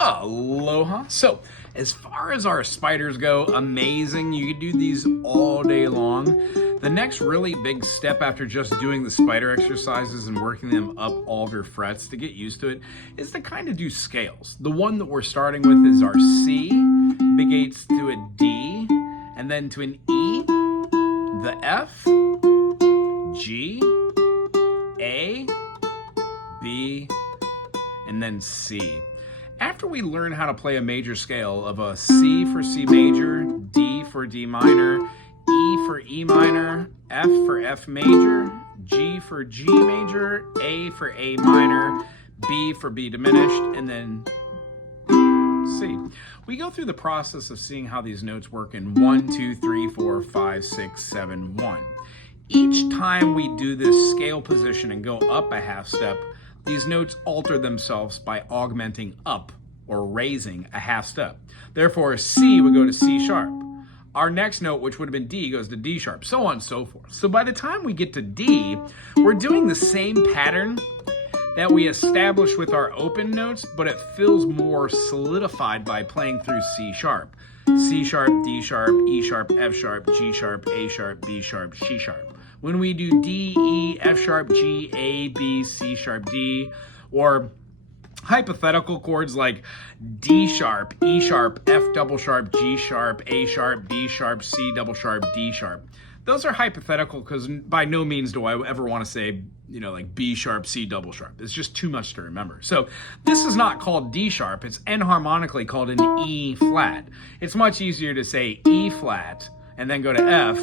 Aloha. So, as far as our spiders go, amazing. You can do these all day long. The next really big step after just doing the spider exercises and working them up all of your frets to get used to it is to kind of do scales. The one that we're starting with is our C, big 8s to a D, and then to an E, the F, G, A, B, and then C. After we learn how to play a major scale of a C for C major, D for D minor, E for E minor, F for F major, G for G major, A for A minor, B for B diminished, and then C. We go through the process of seeing how these notes work in 1, 2, 3, 4, 5, 6, 7, 1. Each time we do this scale position and go up a half step, these notes alter themselves by augmenting up or raising a half step. Therefore, C would go to C sharp. Our next note, which would have been D, goes to D sharp, so on and so forth. So by the time we get to D, we're doing the same pattern that we established with our open notes, but it feels more solidified by playing through C sharp. C sharp, D sharp, E sharp, F sharp, G sharp, A sharp, B sharp, C sharp. When we do D, E, F sharp, G, A, B, C sharp, D, or hypothetical chords like D sharp, E sharp, F double sharp, G sharp, A sharp, B sharp, C double sharp, D sharp. Those are hypothetical because by no means do I ever want to say, like B sharp, C double sharp. It's just too much to remember. So this is not called D sharp. It's enharmonically called an E flat. It's much easier to say E flat and then go to F,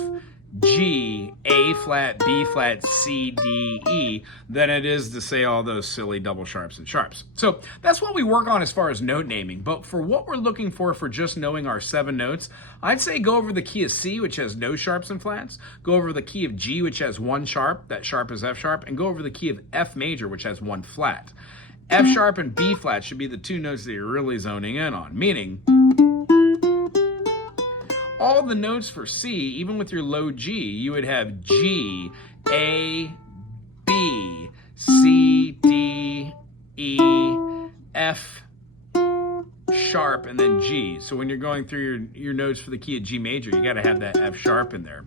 G, A flat, B flat, C, D, E, than it is to say all those silly double sharps and sharps. So that's what we work on as far as note naming. But for what we're looking for just knowing our 7 notes, I'd say go over the key of C, which has no sharps and flats, go over the key of G, which has 1 sharp, that sharp is F sharp, and go over the key of F major, which has 1 flat. F sharp and B flat should be the 2 notes that you're really zoning in on, meaning all the notes for C, even with your low G, you would have G, A, B, C, D, E, F, sharp, and then G. So when you're going through your notes for the key of G major, you got to have that F sharp in there.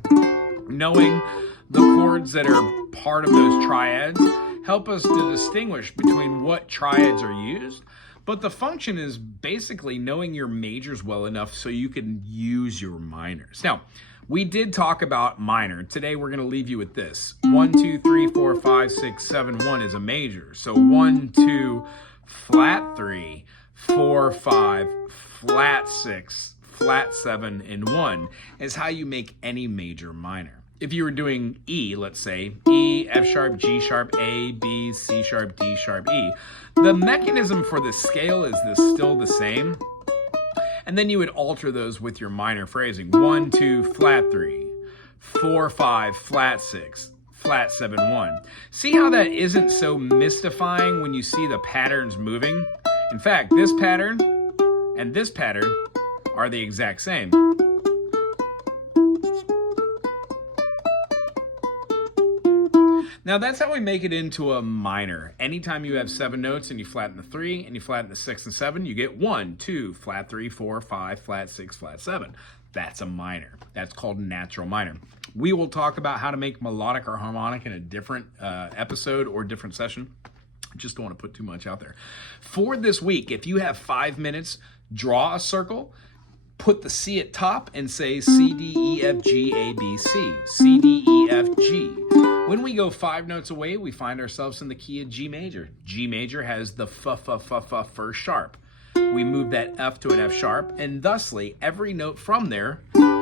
Knowing the chords that are part of those triads help us to distinguish between what triads are used. But the function is basically knowing your majors well enough so you can use your minors. Now, we did talk about minor. Today, we're going to leave you with this. 1, 2, 3, 4, 5, 6, 7, 1 is a major. So 1, 2, flat 3, 4, 5, flat 6, flat 7, and 1 is how you make any major minor. If you were doing E, let's say, E, F sharp, G sharp, A, B, C sharp, D sharp, E, the mechanism for the scale is still the same. And then you would alter those with your minor phrasing. 1, 2, flat 3, 4, 5, flat 6, flat 7, 1. See how that isn't so mystifying when you see the patterns moving? In fact, this pattern and this pattern are the exact same. Now that's how we make it into a minor. Anytime you have 7 notes and you flatten the 3 and you flatten the 6 and 7, you get 1, 2, flat 3, 4, 5, flat 6, flat 7. That's a minor. That's called natural minor. We will talk about how to make melodic or harmonic in a different episode or different session. I just don't want to put too much out there. For this week, if you have 5 minutes, draw a circle, put the C at top and say C, D, E, F, G, A, B, C. C, D, E, F, G. When we go 5 notes away, we find ourselves in the key of G major. G major has the first sharp. We move that F to an F sharp, and thusly, every note from there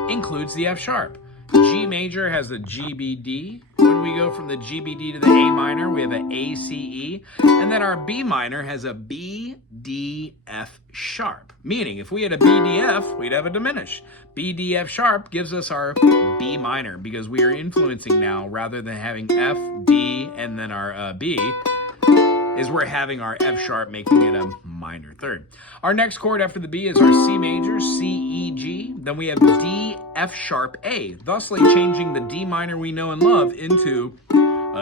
includes the F sharp. G major has the G, B, D. When we go from the G, B, D to the A minor, we have an A, C, E. And then our B minor has a B, D, F sharp. Meaning, if we had a B, D, F, we'd have a diminished. B, D, F sharp gives us our B minor because we are influencing now rather than having F, D, and then our B. Is we're having our F sharp, making it a minor third. Our next chord after the B is our C major, C, E, G. Then we have D, F sharp, A, thusly changing the D minor we know and love into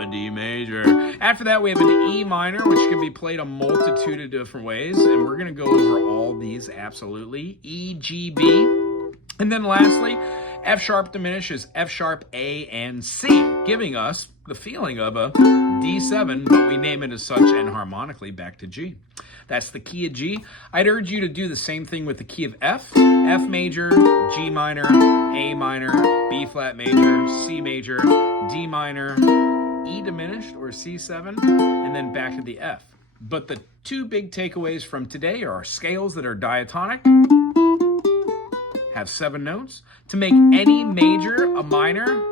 a D major. After that, we have an E minor, which can be played a multitude of different ways, and we're going to go over all these absolutely. E, G, B. And then lastly, F sharp diminished is F sharp, A, and C, giving us the feeling of a D7, but we name it as such and harmonically back to G. That's the key of G. I'd urge you to do the same thing with the key of F. F major, G minor, A minor, B flat major, C major, D minor, E diminished or C7, and then back to the F. But the two big takeaways from today are scales that are diatonic, have 7 notes. To make any major a minor,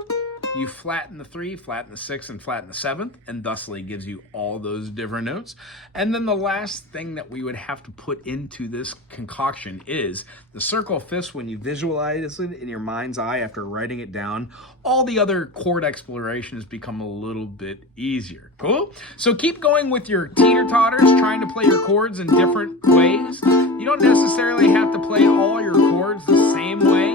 you flatten the 3, flatten the 6, and flatten the 7th, and thusly gives you all those different notes. And then the last thing that we would have to put into this concoction is the circle of fifths. When you visualize it in your mind's eye after writing it down, all the other chord explorations become a little bit easier. Cool? So keep going with your teeter-totters, trying to play your chords in different ways. You don't necessarily have to play all your chords the same way,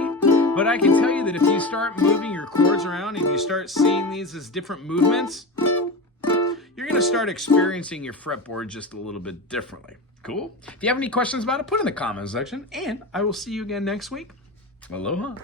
but I can tell you that if you start moving your chords around and you start seeing these as different movements, you're going to start experiencing your fretboard just a little bit differently. Cool? If you have any questions about it, put in the comments section, and I will see you again next week. Aloha.